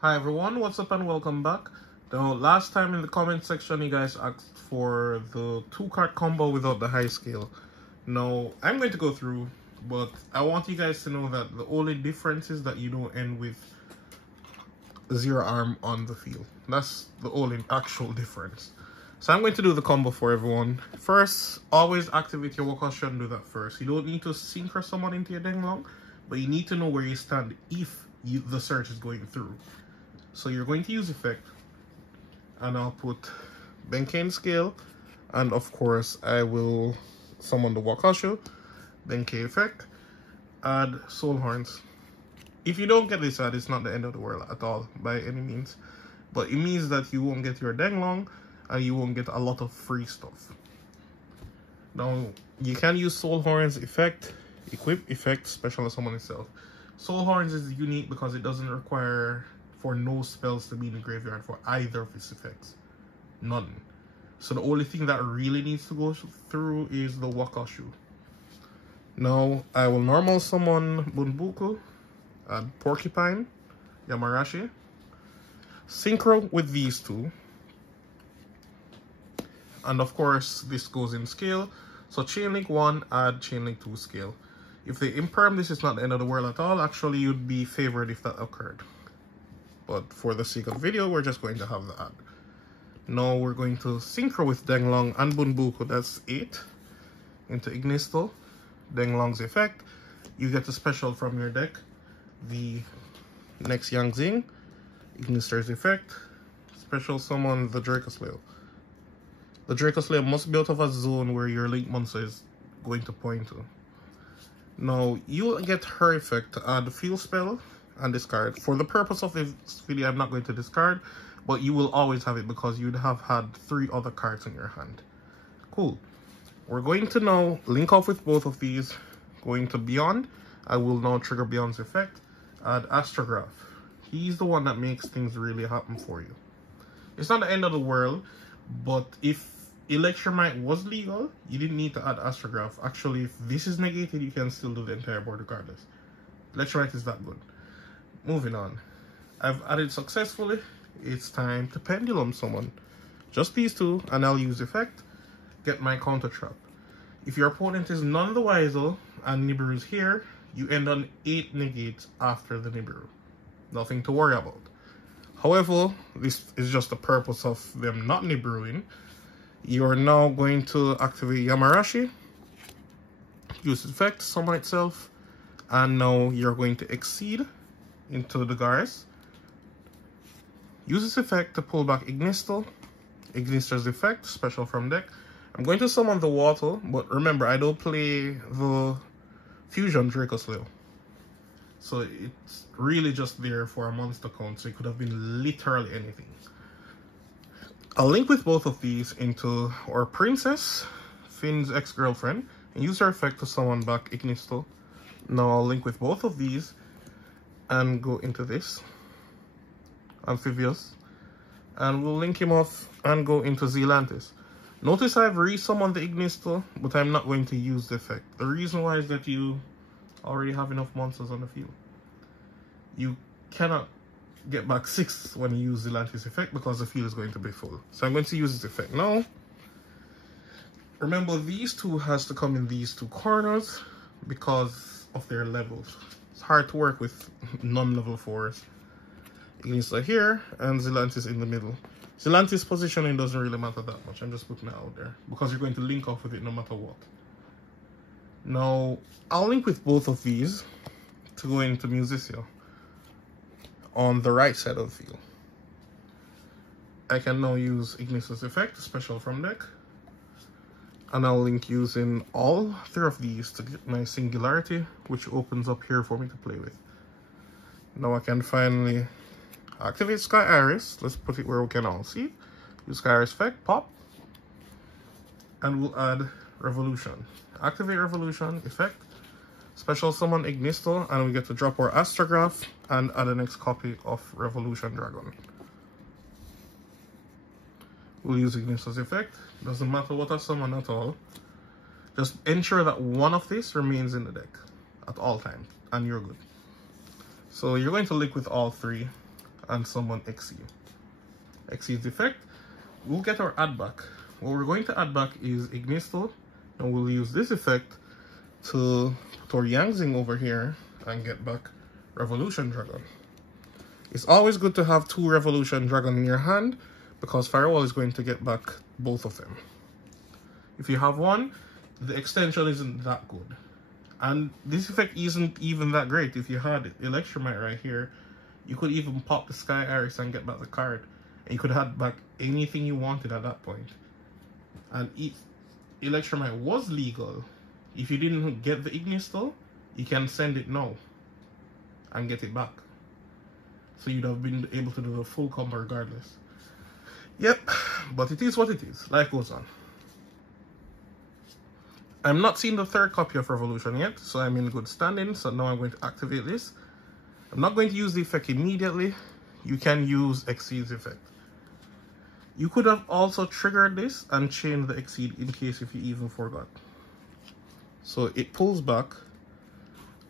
Hi everyone, what's up and welcome back. Now, last time in the comment section you guys asked for the 2-card combo without the high scale. Now, I'm going to go through, but I want you guys to know that the only difference is that you don't end with 0 arm on the field. That's the only actual difference. So I'm going to do the combo for everyone. First, always activate your Wakashi and do that first. You don't need to synchro someone into your Denglong, but you need to know where you stand if the search is going through. So you're going to use effect, and I'll put Benkei scale, and of course I will summon the Wakashi, Benkei effect, add soul horns. If you don't get this ad, it's not the end of the world at all by any means, but it means that you won't get your Denglong and you won't get a lot of free stuff. Now you can use soul horns effect, equip effect, special summon itself. Soul horns is unique because it doesn't require for no spells to be in the graveyard for either of its effects. None. So the only thing that really needs to go through is the Wakashi. Now I will normal summon Bunbuku, add Porcupine, Yamarashi, synchro with these two, and of course this goes in scale. So Chain Link 1, add Chain Link 2 scale. If they imperm, this is not the end of the world at all. Actually, you'd be favored if that occurred. But for the sake of the video, we're just going to have the ad. Now we're going to synchro with Denglong and Bunbuku, that's 8, into Ignisto. Denglong's effect, you get a special from your deck. The next Yangzing, Ignister's effect, special summon the Dracoslayer. The Dracoslayer must be out of a zone where your link monster is going to point to. Now you'll get her effect to add field spell and discard. For the purpose of this video, I'm not going to discard, but you will always have it because you'd have had 3 other cards in your hand. Cool. We're going to now link off with both of these. Going to Beyond. I will now trigger Beyond's effect. Add Astrograph. He's the one that makes things really happen for you. It's not the end of the world, but if Electromite was legal, you didn't need to add Astrograph. Actually, if this is negated, you can still do the entire board regardless. Electromite is that good. Moving on. I've added successfully. It's time to Pendulum summon. Just these two, and I'll use effect. Get my counter trap. If your opponent is none the wiser and Nibiru is here, you end on 8 negates after the Nibiru. Nothing to worry about. However, this is just the purpose of them not Nibiruing. You are now going to activate Yamarashi, use effect, summon itself, and now you're going to exceed into the guards. Use this effect to pull back Ignisto, Ignister's effect, special from deck. I'm going to summon the water, but remember I don't play the fusion Dracoslayer. So it's really just there for a monster count, so it could have been literally anything. I'll link with both of these into our princess, Finn's ex-girlfriend, and use her effect to summon back Ignisto. Now I'll link with both of these and go into this Amphibious, and we'll link him off and go into Zealantis. Notice I've resummoned the Ignisto, but I'm not going to use the effect. The reason why is that you already have enough monsters on the field. You cannot get back 6 when you use Zealantis effect because the field is going to be full. So I'm going to use this effect now. Remember, these two has to come in these 2 corners because of their levels. It's hard to work with non-level 4s. Ignisto here and Zealantis in the middle. Zealantis positioning doesn't really matter that much. I'm just putting it out there because you're going to link off with it no matter what. Now, I'll link with both of these to go into Musicia on the right side of the field. I can now use Ignisto's effect, special from deck, and I'll link using all 3 of these to get my Singularity, which opens up here for me to play with. Now I can finally activate Sky Iris. Let's put it where we can all see. Use Sky Iris effect, pop, and we'll add Revolution. Activate Revolution effect, special summon Ignisto, and we get to drop our Astrograph and add the next copy of Revolution Dragon. We'll use Ignisto's effect. Doesn't matter what I summon at all. Just ensure that one of these remains in the deck at all times, and you're good. So you're going to link with all 3. and summon Exceed. Exceed's effect, we'll get our add back. What we're going to add back is Ignisto, and we'll use this effect to put our Yangzing over here and get back Revolution Dragon. It's always good to have 2 Revolution Dragon in your hand because Firewall is going to get back both of them. If you have one, the extension isn't that good. And this effect isn't even that great. If you had Electromite right here, you could even pop the Sky Iris and get back the card. And you could have back anything you wanted at that point. And if Electromite was legal, if you didn't get the Ignisto, you can send it now and get it back. So you'd have been able to do the full combo regardless. Yep, but it is what it is. Life goes on. I'm not seeing the 3rd copy of Revolution yet, so I'm in good standing. So now I'm going to activate this. I'm not going to use the effect immediately. You can use Exceed's effect. You could have also triggered this and changed the Exceed in case if you even forgot. So it pulls back,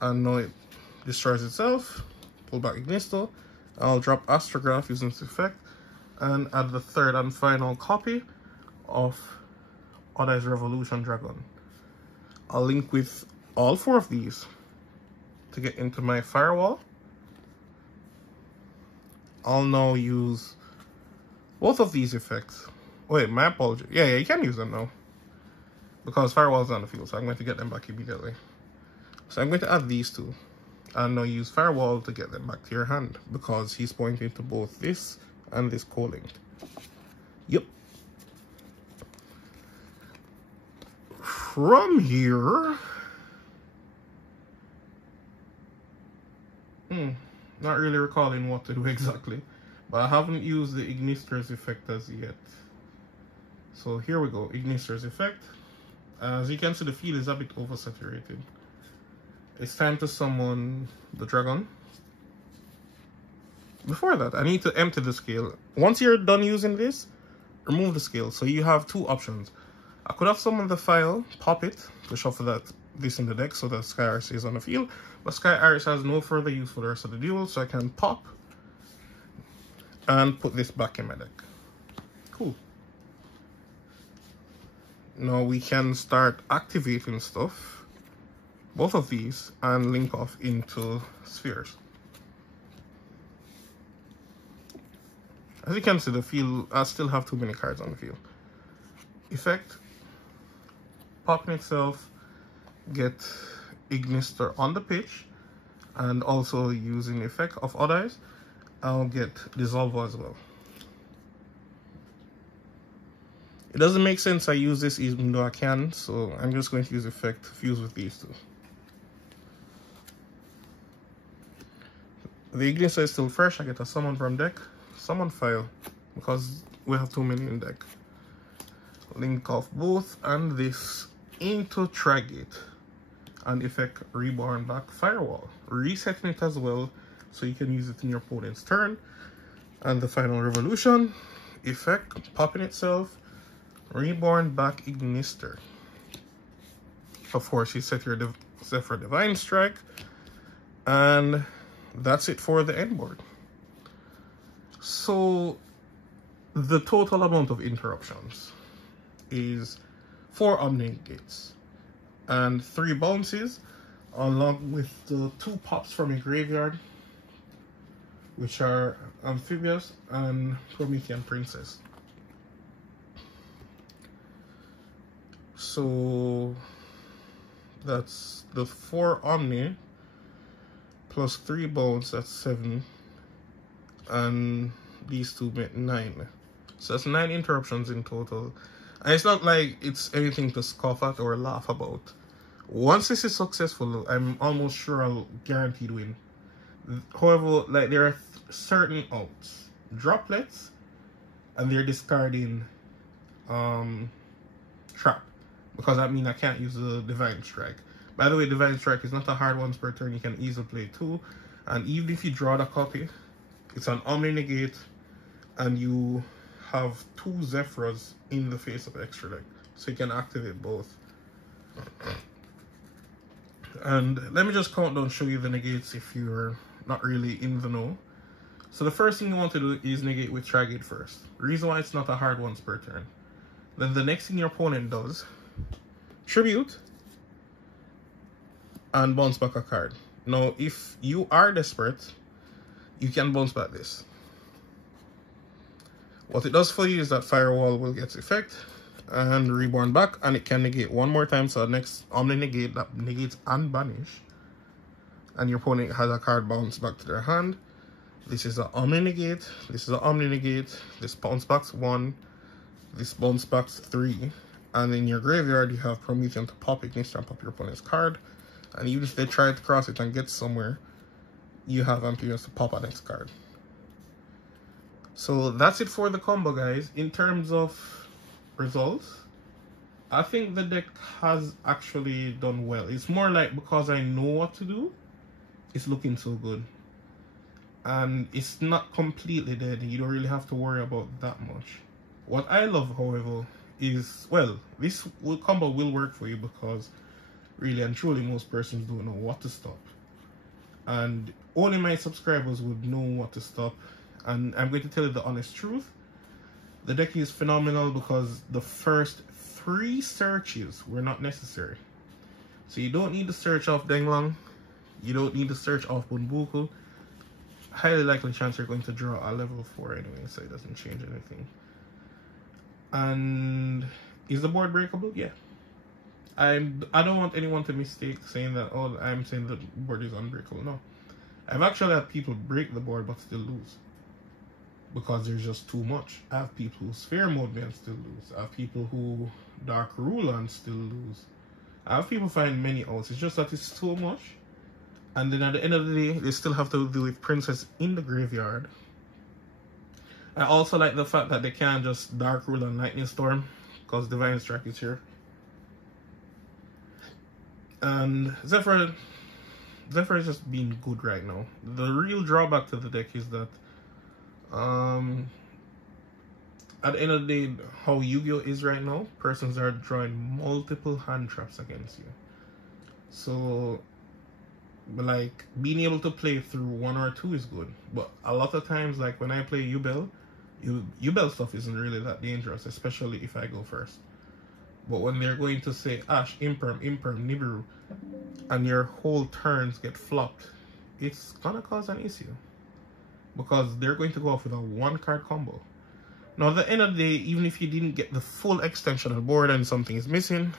and now it destroys itself. Pull back Ignisto. I'll drop Astrograph using this effect and add the 3rd and final copy of Oddai's Revolution Dragon. I'll link with all 4 of these to get into my Firewall. I'll now use both of these effects. Wait, my apologies. Yeah, you can use them now because Firewall's on the field, so I'm going to get them back immediately. So I'm going to add these 2. And now use Firewall to get them back to your hand because he's pointing to both this and this co-linked. Yep. From here, not really recalling what to do exactly, but I haven't used the Ignister's effect as yet. So here we go, Ignister's effect. As you can see, the field is a bit oversaturated. It's time to summon the dragon. Before that, I need to empty the scale. Once you're done using this, remove the scale. So you have 2 options. I could have summoned the file, pop it, to shuffle this in the deck so that Sky Iris is on the field. But Sky Iris has no further use for the rest of the duel, so I can pop and put this back in my deck. Cool. Now we can start activating stuff. Both of these and link off into spheres. As you can see, the field, I still have too many cards on the field. Effect, popping itself, get Ignister on the pitch, and also using the effect of Oddai's, I'll get Dissolver as well. It doesn't make sense I use this even though I can, so I'm just going to use effect fuse with these 2. The Ignister is still fresh. I get a summon from deck, summon file, because we have too many in deck. Link off both and this into Trigate, and effect Reborn back Firewall. Resetting it as well, so you can use it in your opponent's turn. And the final Revolution, effect popping itself, Reborn back Ignister. Of course, you set your Zephyr Divine Strike, and that's it for the end board. So the total amount of interruptions is 4 Omni Gates and 3 bounces, along with the 2 pops from a graveyard, which are Amphibious and Promethean Princess. So that's the 4 Omni plus 3 bounce, that's 7, and these 2 make 9. So that's 9 interruptions in total. And it's not like it's anything to scoff at or laugh about. Once this is successful, I'm almost sure I'll guaranteed win. However, like, there are certain outs, droplets, and they're discarding trap, because that means I can't use the Divine Strike. By the way, Divine Strike is not a hard one per turn. You can easily play 2, and even if you draw the copy, it's an Omni Negate, and you have 2 Zephyrs in the face of extra deck, so you can activate both. And let me just count down, show you the negates if you're not really in the know. So the first thing you want to do is negate with Trigate first. Reason why it's not a hard once per turn. Then the next thing your opponent does, tribute and bounce back a card. Now, if you are desperate, you can bounce back this. What it does for you is that Firewall will get effect and reborn back, and it can negate one more time. So next Omni negate, that negates and banish, and your opponent has a card bounce back to their hand. This is an Omni negate, this is an Omni negate, this bounce backs 1, this bounce backs 3, and in your graveyard you have Promethean to pop Ignition and pop your opponent's card, and even if they try to cross it and get somewhere, you have Amphibians to pop a next card. So that's it for the combo, guys. In terms of results, I think the deck has actually done well. It's more like because I know what to do, it's looking so good. And it's not completely dead. You don't really have to worry about that much. What I love, however, is, well, this combo will work for you because really and truly most persons don't know what to stop. And only my subscribers would know what to stop. And I'm going to tell you the honest truth. The deck is phenomenal because the first 3 searches were not necessary. So you don't need to search off Denglong. You don't need to search off Bunbuku. Highly likely chance you're going to draw a level 4 anyway, so it doesn't change anything. And is the board breakable? Yeah. I don't want anyone to mistake saying that, oh, I'm saying the board is unbreakable. No. I've actually had people break the board but still lose. Because there's just too much. I have people who Sphere Mode me and still lose. I have people who Dark Rule and still lose. I have people find many outs. It's just that it's too much. And then at the end of the day, they still have to deal with Princess in the graveyard. I also like the fact that they can't just Dark Rule and Lightning Storm, because Divine Strike is here. And Zephyr is just being good right now. The real drawback to the deck is that at the end of the day, how Yu-Gi-Oh is right now, persons are drawing multiple hand traps against you. So like being able to play through 1 or 2 is good, but a lot of times, like when I play Yubel stuff isn't really that dangerous, especially if I go first. But when they're going to say Ash, Imperm, Nibiru, and your whole turns get flopped, it's gonna cause an issue. Because they're going to go off with a 1-card combo. Now, at the end of the day, even if you didn't get the full extension of the board and something is missing,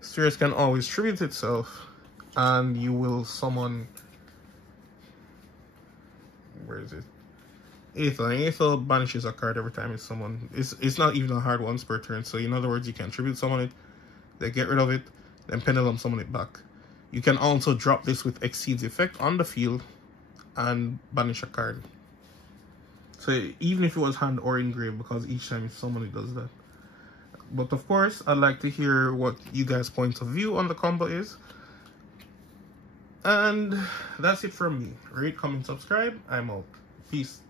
Spheres can always tribute itself, and you will summon, where is it? Aether. And Aether banishes a card every time it's summoned. It's not even a hard once per turn. So in other words, you can tribute summon it, then get rid of it, then pendulum summon it back. You can also drop this with Exceeds effect on the field and banish a card. So even if it was hand or engraved, because each time you summon it does that. But of course, I'd like to hear what you guys' point of view on the combo is. And that's it from me. Rate, comment, subscribe. I'm out. Peace.